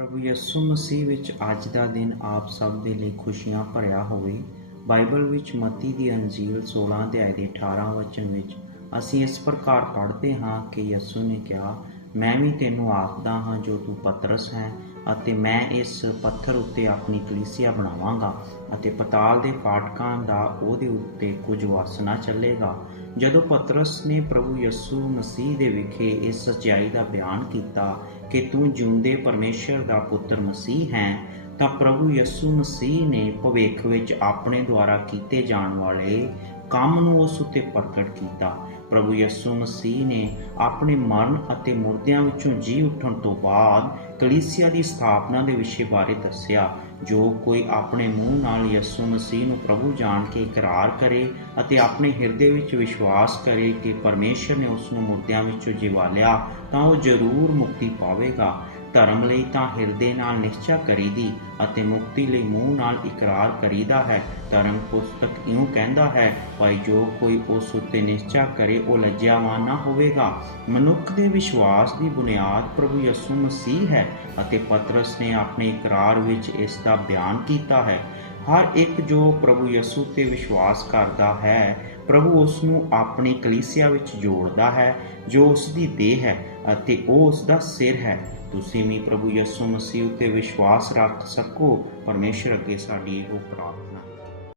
ਪ੍ਰਭੂ ਯਿਸੂ ਮਸੀਹ ਵਿੱਚ ਅੱਜ ਦਾ ਦਿਨ ਆਪ ਸਭ ਦੇ ਲਈ ਖੁਸ਼ੀਆਂ ਭਰਿਆ ਹੋਵੇ, ਬਾਈਬਲ ਵਿੱਚ ਮਤੀ ਦੀ ਅੰਜੀਲ 16 ਅਧਿਆਇ ਦੇ 18 ਵਚਨ ਵਿੱਚ ਅਸੀਂ ਇਸ ਪ੍ਰਕਾਰ ਪੜ੍ਹਦੇ ਹਾਂ ਕਿ ਯਿਸੂ ਨੇ ਕਿਹਾ, ਮੈਂ ਵੀ ਤੈਨੂੰ ਆਖਦਾ ਹਾਂ ਜੋ ਤੂੰ ਪਤਰਸ ਹੈ ਅਤੇ ਮੈਂ ਇਸ ਪੱਥਰ ਉੱਤੇ ਆਪਣੀ ਕਲੀਸਿਆ ਬਣਾਵਾਂਗਾ ਅਤੇ ਪਤਾਲ ਦੇ ਫਾਟਕਾਂ ਦਾ ਉਹਦੇ ਉੱਤੇ ਕੁਝ ਵਾਸਨਾ ਚੱਲੇਗਾ। ਜਦੋਂ ਪਤਰਸ ਨੇ ਪ੍ਰਭੂ ਯਿਸੂ ਮਸੀਹ ਦੇ ਵਿਖੇ ਇਸ ਸੱਚਾਈ ਦਾ ਬਿਆਨ ਕੀਤਾ ਕਿ ਤੂੰ ਜਿਉਂਦੇ ਪਰਮੇਸ਼ਰ ਦਾ ਪੁੱਤਰ ਮਸੀਹ ਹੈ, ਤਾਂ ਪ੍ਰਭੂ ਯਿਸੂ ਮਸੀਹ ਨੇ ਭਵਿੱਖ ਵਿੱਚ ਆਪਣੇ ਦੁਆਰਾ ਕੀਤੇ ਜਾਣ ਵਾਲੇ ਕੰਮ ਨੂੰ ਉਸ ਉੱਤੇ ਪ੍ਰਗਟ ਕੀਤਾ। ਪ੍ਰਭੂ ਯਿਸੂ ਮਸੀਹ ਨੇ ਆਪਣੇ ਮਰਨ ਅਤੇ ਮੁਰਦਿਆਂ ਵਿੱਚੋਂ ਜੀ ਉੱਠਣ ਤੋਂ ਬਾਅਦ ਕਲੀਸਿਆ ਦੀ ਸਥਾਪਨਾ ਦੇ ਵਿਸ਼ੇ ਬਾਰੇ ਦੱਸਿਆ, ਜੋ ਕੋਈ ਆਪਣੇ ਮੂੰਹ ਨਾਲ ਯਿਸੂ ਮਸੀਹ ਨੂੰ ਪ੍ਰਭੂ ਜਾਣ ਕੇ ਇਕਰਾਰ ਕਰੇ ਅਤੇ ਆਪਣੇ ਹਿਰਦੇ ਵਿੱਚ ਵਿਸ਼ਵਾਸ ਕਰੇ ਕਿ ਪਰਮੇਸ਼ਰ ਨੇ ਉਸ ਨੂੰ ਮੁਰਦਿਆਂ ਵਿੱਚੋਂ ਜਿਵਾਲਿਆ ਤਾਂ ਉਹ ਜ਼ਰੂਰ ਮੁਕਤੀ ਪਾਵੇਗਾ। ਧਰਮ ਲਈ ਤਾਂ ਹਿਰਦੇ ਨਾਲ ਨਿਸ਼ਚਾ ਕਰੀਦੀ ਅਤੇ ਮੁਕਤੀ ਲਈ ਮੂੰਹ ਨਾਲ ਇਕਰਾਰ ਕਰੀਦਾ ਹੈ। ਧਰਮ ਪੁਸਤਕ ਇਉਂ ਕਹਿੰਦਾ ਹੈ, ਭਾਈ, ਜੋ ਕੋਈ ਉਸ ਉੱਤੇ ਨਿਸ਼ਚਾ ਕਰੇ, ਉਹ ਲੱਜਿਆਵਾਨ ਨਾ ਹੋਵੇਗਾ। ਮਨੁੱਖ ਦੇ ਵਿਸ਼ਵਾਸ ਦੀ ਬੁਨਿਆਦ ਪ੍ਰਭੂ ਯਿਸੂ ਮਸੀਹ ਹੈ ਅਤੇ ਪਤਰਸ ਨੇ ਆਪਣੇ ਇਕਰਾਰ ਵਿੱਚ ਇਸ ਦਾ ਬਿਆਨ ਕੀਤਾ ਹੈ। ਹਰ ਇੱਕ ਜੋ ਪ੍ਰਭੂ ਯਿਸੂ ਤੇ ਵਿਸ਼ਵਾਸ ਕਰਦਾ ਹੈ, ਪ੍ਰਭੂ ਉਸ ਨੂੰ ਆਪਣੀ ਕਲੀਸਿਆ ਵਿੱਚ ਜੋੜਦਾ ਹੈ, ਜੋ ਉਸ ਦੀ ਦੇਹ ਹੈ ਅਤੇ ਉਹ ਉਸ ਦਾ ਸਿਰ ਹੈ। ਤੁਸੀਂ ਵੀ ਪ੍ਰਭੂ ਯਿਸੂ ਮਸੀਹ ਉਤੇ ਵਿਸ਼ਵਾਸ ਰੱਖ ਸਕੋ। ਪਰਮੇਸ਼ਰ ਅੱਗੇ ਸਾਡੀ ਇਹੋ ਪ੍ਰਾਰਥਨਾ